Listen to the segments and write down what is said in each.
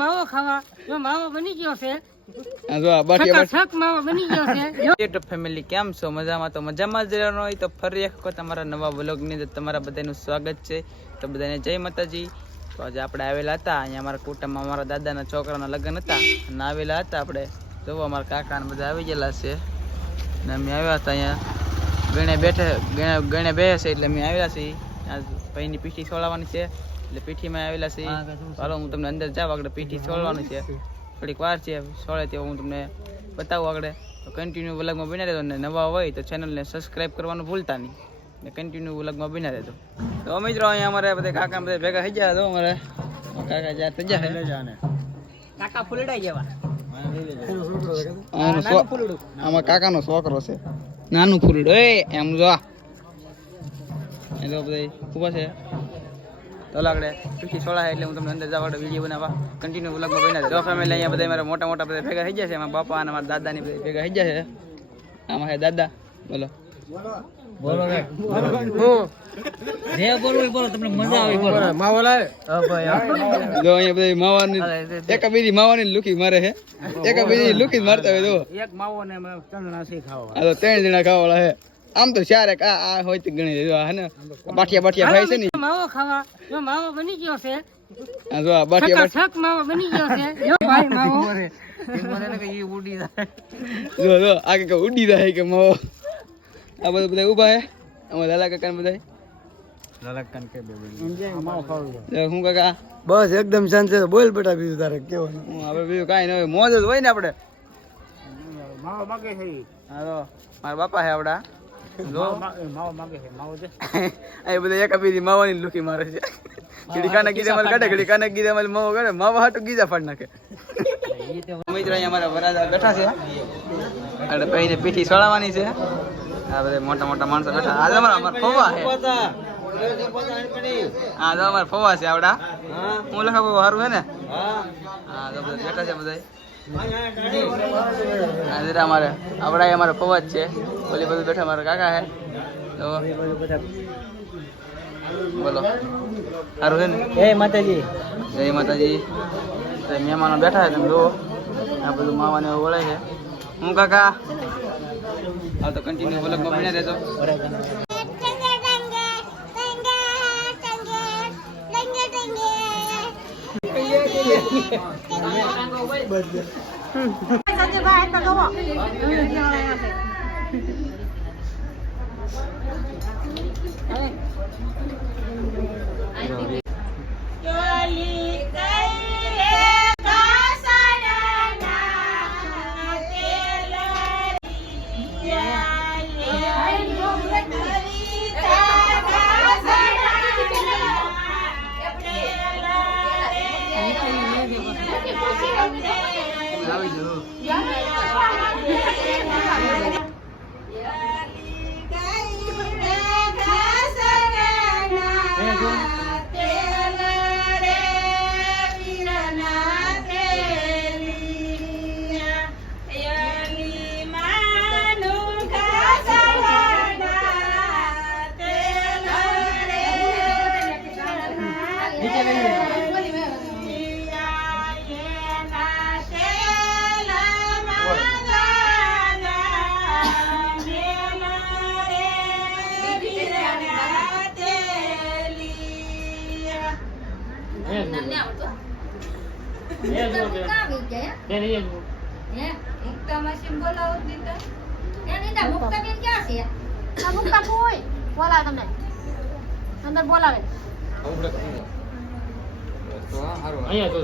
માવો ખાવા જો માવો બની ગયો છે ફેમિલી કેમ છો? મજામાં? તો મજામાં જ રહેવાનું હોય તો ફરી એક વખત તમારા નવા વ્લોગની અંદર તમારા બધાનું સ્વાગત છે. તો બધાને જય માતાજી. તો આજે આપણે આવેલા હતા અહીંયા અમારા કુટુંબમાં અમારા દાદાના છોકરાના લગ્ન હતા અને આવેલા હતા આપણે જોવો અમારા કાકા ને બધા આવી ગયેલા છે ને અમે આવ્યા હતા અહીંયા ગણે બેસે એટલે અમે આવ્યા છીએ. આજ ભાઈની પીઠી છોડાવવાની છે એટલે પીઠીમાં આવેલા છીએ. ચાલો હું તમને અંદર જાવ, આગળ પીઠી છોડવાની છે, થોડીક વાર છે છોડે તે હું તમને બતાવું આગળ. તો કન્ટિન્યુ વ્લોગમાં બન્યા રહેજો ને નવા હોય તો ચેનલને સબસ્ક્રાઈબ કરવાનું ભૂલતા નહીં ને કન્ટિન્યુ વ્લોગમાં બન્યા રહેજો. તો મિત્રો અહીંયા અમારે બધા કાકા બધા ભેગા થઈ ગયા. તો અમારે કાકા જ્યાં થઈ જાય કાકા ફૂલડાઈ જેવા આમાં કાકાનો છોકરો છે નાનું ફૂલડો એમ જો એ તો બધા ખૂબ છે. તો લાગડે પીઠી છોડાય એટલે હું તમને અંદર જવા વિડીયો બનાવવા કન્ટિન્યુ વ્લોગમાં બન્યા જો ફેમિલી. અહીંયા બધા મારા મોટા મોટા બધા ભેગા થઈ ગયા છે. એમાં બાપા અને મારા દાદાની બધા ભેગા થઈ ગયા છે. આમાં હે દાદા બોલો બોલો જે બોલવું બોલો, તમને મજા આવી બોલો. માવો લાવે જો અહીંયા બધા માવાની એક બીજી માવાની લુકી મારે છે, એક બીજી લુકી મારતા હોય. જો એક માવો ને 3 જણા છે ખાવા. આ તો 3 જણા ખાવાવાળા છે. આમ તો ચારેક આ હોય તો ગણી દેજો હે ને બાઠિયા ભાઈ છે ને માવો ખાવા જો માવો બની ગયો છે. આ જો બાઠિયા છક માવો બની ગયો છે જો ભાઈ માવો મને કે ઈ ઉડી જાય જો આ કે ઉડી જાય કે માવો. આ બધા ઊભા હે અમારા લાલા કાકા ને બધા માવો ખાવું. હું કાકા બસ એકદમ શાંત છે. બોલ બેટા બીજું તારે કેવું? આપણે બીજું કાંઈ ન હોય, મોજ જ હોય ને આપણે. માવો માગે છે. હા તો મારા બાપા હે આપડા માવો માગે છે. માવો છે અહીં બધા એક બીજી માવાની લુકી મારે છે. ઘડી કાના ગીધા મારે કાઢે, ઘડી કાના ગીધા મારે માવો કાઢે, માવા હાટું ગીધા ફાડ નાખે. મિત્રો અહીંયા અમારા વરાજા બેઠા છે એટલે ભાઈને પીઠી છોડાવવાની છે. આ બધા મોટા મોટા માણસો બેઠા. આજે અમારા ફોવા છે. હા તો અમારા ફોવા છે આવડા. હું લખા બહુ સારું છે ને. હા તો બધા બેઠા છે બધા. અમારે આવડા અમારે ફોવા જ છે. ઓલી બધું બેઠા મારા કાકા છે. તો બોલો સારું છે ને? જય માતાજી. જય માતાજી. મહેમાનો બેઠા છે તમે જુઓ. આ બધું માવાને એવું વળે છે. હું કાકા હા તો કન્ટિન્યુ વ્લોગમાં બન્યા રહેજો. બોલાવે અહીંયા તો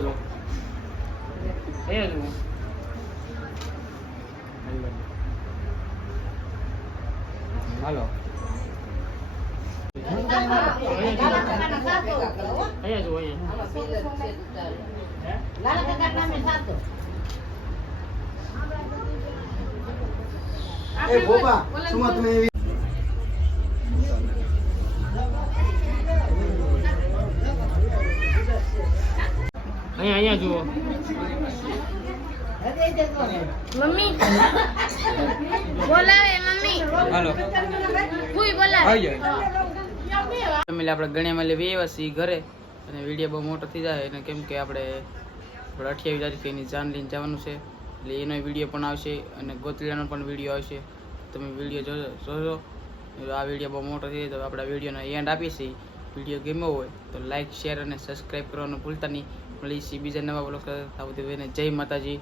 હાલો અહીંયા જો એ ગોપા સુમા તમે અહીંયા જુઓ મમ્મી બોલાવે મમ્મી હાલો કોઈ બોલાવે ફેમિલી આપણે ગણ્યા માં લેવી આવ્યા છીએ ઘરે અને વિડીયો બહુ મોટો થઈ જાય અને કેમ કે આપણે 28 તારીખે એની જાન લઈને જવાનું છે એટલે એનો વિડીયો પણ આવશે અને ગોતલિયાનો પણ વિડીયો આવશે. તમે વિડીયો જોજો. આ વિડીયો બહુ મોટો થઈ જાય તો આપણે વિડીયોનો એન્ડ આપીએ છીએ. વિડીયો ગમ્યો હોય તો લાઇક શેર અને સબસ્ક્રાઈબ કરવાનું ભૂલતા નહીં. મળીશું બીજા નવા બ્લોગ સાથે. જય માતાજી.